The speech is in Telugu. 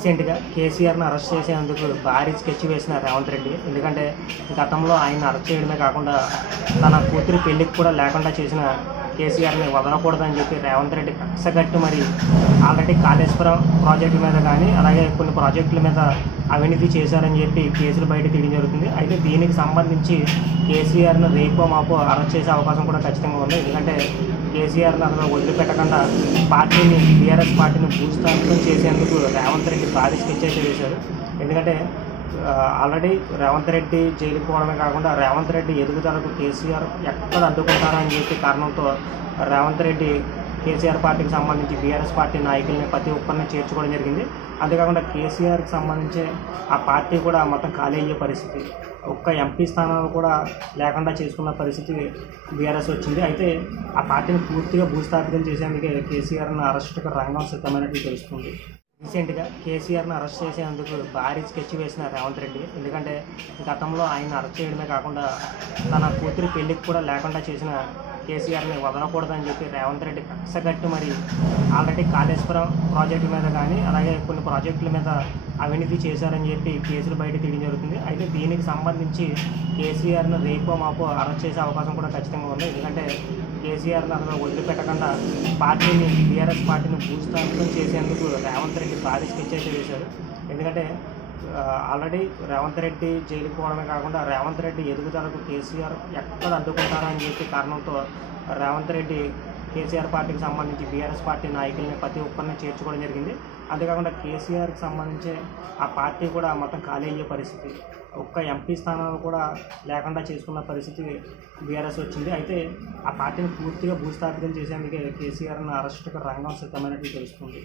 రీసెంట్‌గా కేసీఆర్‌ని అరెస్ట్ చేసేందుకు భారీ స్కెచ్ వేసిన రేవంత్ రెడ్డి. ఎందుకంటే గతంలో ఆయన్ని అరెస్ట్ చేయడమే కాకుండా తన కూతురి పెళ్ళికి కూడా లేకుండా చేసిన కేసీఆర్‌ని వదలకూడదని చెప్పి రేవంత్ రెడ్డి కక్షగట్టి మరి ఆల్రెడీ కాళేశ్వరం ప్రాజెక్టుల మీద కానీ అలాగే కొన్ని ప్రాజెక్టుల మీద అవినీతి చేశారని చెప్పి కేసులు బయట తీయడం జరుగుతుంది. అయితే దీనికి సంబంధించి కేసీఆర్‌ను రేపో మాపో అరెస్ట్ చేసే అవకాశం కూడా ఖచ్చితంగా ఉంది. ఎందుకంటే కేసీఆర్‌ని అసలు వదిలిపెట్టకుండా బీఆర్ఎస్ పార్టీని భూస్థాపితం చేసేందుకు రేవంత్ రెడ్డి భారీ స్కెచ్ అయితే వేశారు. ఎందుకంటే ఆల్రెడీ రేవంత్ రెడ్డి జైలుకు పోవడమే కాకుండా రేవంత్ రెడ్డి ఎదుగుదలకు కేసీఆర్ ఎక్కడ అడ్డుకుంటారా అని చెప్పి కారణంతో రేవంత్ రెడ్డి కేసీఆర్ పార్టీకి సంబంధించి బీఆర్ఎస్ పార్టీ నాయకుల్ని ప్రతి ఒక్కరిని చేర్చుకోవడం జరిగింది. అంతేకాకుండా కేసీఆర్కి సంబంధించి ఆ పార్టీ కూడా మొత్తం ఖాళీ అయ్యే పరిస్థితి, ఒక్క ఎంపీ స్థానాలు కూడా లేకుండా చేసుకున్న పరిస్థితి బీఆర్ఎస్ వచ్చింది. అయితే ఆ పార్టీని పూర్తిగా భూస్థాపితం చేసేందుకే కేసీఆర్ని అరెస్టుకు రంగం సిద్ధమైనట్లు తెలుస్తుంది. రీసెంట్‌గా కేసీఆర్‌ని అరెస్ట్ చేసేందుకు భారీ స్కెచ్ వేసిన రేవంత్ రెడ్డి. ఎందుకంటే గతంలో ఆయన్ని అరెస్ట్ చేయడమే కాకుండా తన కూతురి పెళ్ళికి కూడా లేకుండా చేసిన కేసీఆర్‌ని వదలకూడదని చెప్పి రేవంత్ రెడ్డి కక్షగట్టి మరి ఆల్రెడీ కాళేశ్వరం ప్రాజెక్టుల మీద కానీ అలాగే కొన్ని ప్రాజెక్టుల మీద అవినీతి చేశారని చెప్పి కేసులు బయట తీయడం జరుగుతుంది. అయితే దీనికి సంబంధించి కేసీఆర్‌ను రేపో మాపో అరెస్ట్ చేసే అవకాశం కూడా ఖచ్చితంగా ఉంది. ఎందుకంటే కేసీఆర్‌ని అసలు వదిలిపెట్టకుండా బీఆర్ఎస్ పార్టీని భూస్థాపితం చేసేందుకు రేవంత్ రెడ్డి భారీ స్కెచ్ అయితే వేశారు. ఎందుకంటే ఆల్రెడీ రేవంత్ రెడ్డి జైలుకు పోవడమే కాకుండా రేవంత్ రెడ్డి ఎదుగుదలకు కేసీఆర్ ఎక్కడ అడ్డుకుంటారా అని చెప్పి కారణంతో రేవంత్ రెడ్డి కేసీఆర్ పార్టీకి సంబంధించి బీఆర్ఎస్ పార్టీ నాయకుల్ని ప్రతి ఒక్కరిని చేర్చుకోవడం జరిగింది. అంతేకాకుండా కేసీఆర్కి సంబంధించి ఆ పార్టీ కూడా మొత్తం ఖాళీ అయ్యే పరిస్థితి, ఒక్క ఎంపీ స్థానాలు కూడా లేకుండా చేసుకున్న పరిస్థితి బీఆర్ఎస్ వచ్చింది. అయితే ఆ పార్టీని పూర్తిగా భూస్థాపితం చేసేందుకే కేసీఆర్ని అరెస్టుకు రంగం సిద్ధమైనట్లు తెలుస్తుంది.